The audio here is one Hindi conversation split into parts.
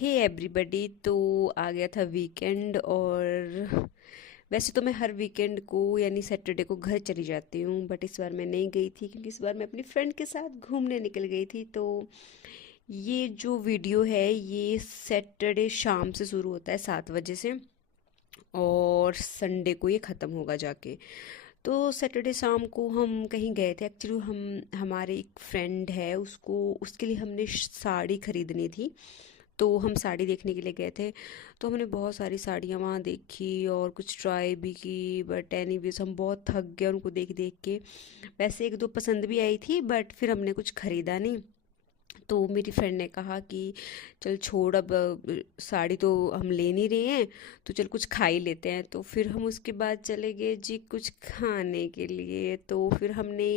Hey everybody. तो आ गया था वीकेंड, और वैसे तो मैं हर वीकेंड को यानी सैटरडे को घर चली जाती हूँ, बट इस बार मैं नहीं गई थी क्योंकि इस बार मैं अपनी फ्रेंड के साथ घूमने निकल गई थी। तो ये जो वीडियो है ये सैटरडे शाम से शुरू होता है 7 बजे से, और संडे को ये ख़त्म होगा जाके। तो सैटरडे शाम को हम कहीं गए थे। एक्चुअली हम हमारे एक फ्रेंड है, उसको उसके लिए हमने साड़ी खरीदनी थी। तो हम साड़ी देखने के लिए गए थे। तो हमने बहुत सारी साड़ियाँ वहाँ देखी और कुछ ट्राई भी की, बट एनीवेज हम बहुत थक गए उनको देख देख के। वैसे एक दो पसंद भी आई थी, बट फिर हमने कुछ ख़रीदा नहीं। तो मेरी फ्रेंड ने कहा कि चल छोड़, अब साड़ी तो हम ले नहीं रहे हैं, तो चल कुछ खा ही लेते हैं। तो फिर हम उसके बाद चले गए जी कुछ खाने के लिए। तो फिर हमने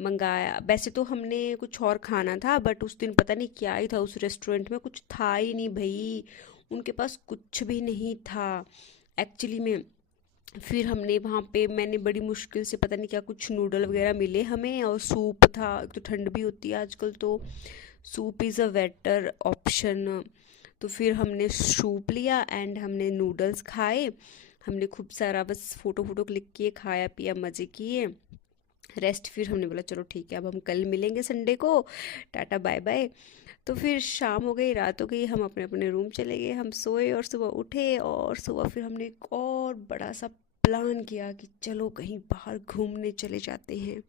मंगाया, वैसे तो हमने कुछ और खाना था, बट उस दिन पता नहीं क्या ही था उस रेस्टोरेंट में, कुछ था ही नहीं भाई। उनके पास कुछ भी नहीं था एक्चुअली में। फिर हमने वहाँ पे, मैंने बड़ी मुश्किल से पता नहीं क्या कुछ नूडल वगैरह मिले हमें, और सूप था। एक तो ठंड भी होती है आजकल, तो soup is a better option. तो फिर हमने सूप लिया एंड हमने नूडल्स खाए। हमने खूब सारा बस फ़ोटो फ़ोटो क्लिक किए, खाया पिया, मज़े किए। रेस्ट फिर हमने बोला चलो ठीक है, अब हम कल मिलेंगे संडे को, टाटा बाय बाय। तो फिर शाम हो गई, रात हो गई, हम अपने अपने रूम चले गए, हम सोए और सुबह उठे। और सुबह फिर हमने एक और बड़ा सा प्लान किया कि चलो कहीं बाहर घूमने चले जाते हैं।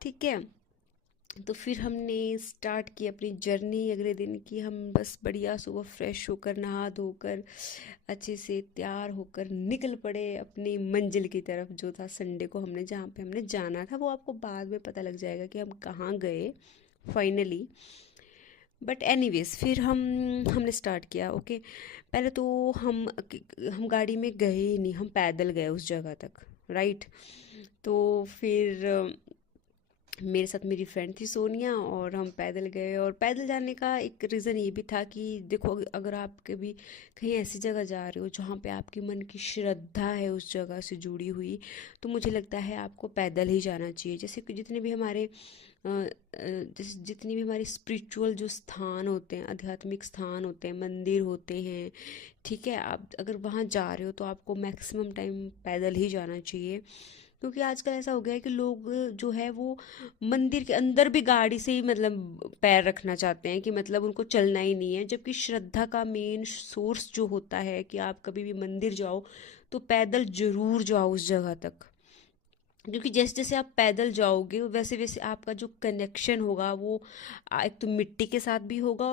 ठीक है। तो फिर हमने स्टार्ट की अपनी जर्नी अगले दिन की। हम बस बढ़िया सुबह फ्रेश होकर, नहा धोकर, अच्छे से तैयार होकर निकल पड़े अपनी मंजिल की तरफ, जो था संडे को हमने जहाँ पे हमने जाना था। वो आपको बाद में पता लग जाएगा कि हम कहाँ गए फाइनली। बट एनीवेज फिर हमने स्टार्ट किया। ओके, पहले तो हम गाड़ी में गए ही नहीं, हम पैदल गए उस जगह तक, राइट। तो फिर मेरे साथ मेरी फ्रेंड थी सोनिया, और हम पैदल गए। और पैदल जाने का एक रीज़न ये भी था कि देखो, अगर आप कभी कहीं ऐसी जगह जा रहे हो जहाँ पे आपकी मन की श्रद्धा है उस जगह से जुड़ी हुई, तो मुझे लगता है आपको पैदल ही जाना चाहिए। जैसे कि जितने भी हमारे जैसे जितनी भी हमारी स्पिरिचुअल जो स्थान होते हैं, आध्यात्मिक स्थान होते हैं, मंदिर होते हैं, ठीक है, आप अगर वहाँ जा रहे हो तो आपको मैक्सिमम टाइम पैदल ही जाना चाहिए। क्योंकि आजकल ऐसा हो गया है कि लोग जो है वो मंदिर के अंदर भी गाड़ी से ही मतलब पैर रखना चाहते हैं, कि मतलब उनको चलना ही नहीं है। जबकि श्रद्धा का मेन सोर्स जो होता है कि आप कभी भी मंदिर जाओ तो पैदल जरूर जाओ उस जगह तक। क्योंकि जैसे जैसे आप पैदल जाओगे वैसे वैसे आपका जो कनेक्शन होगा वो एक तो मिट्टी के साथ भी होगा,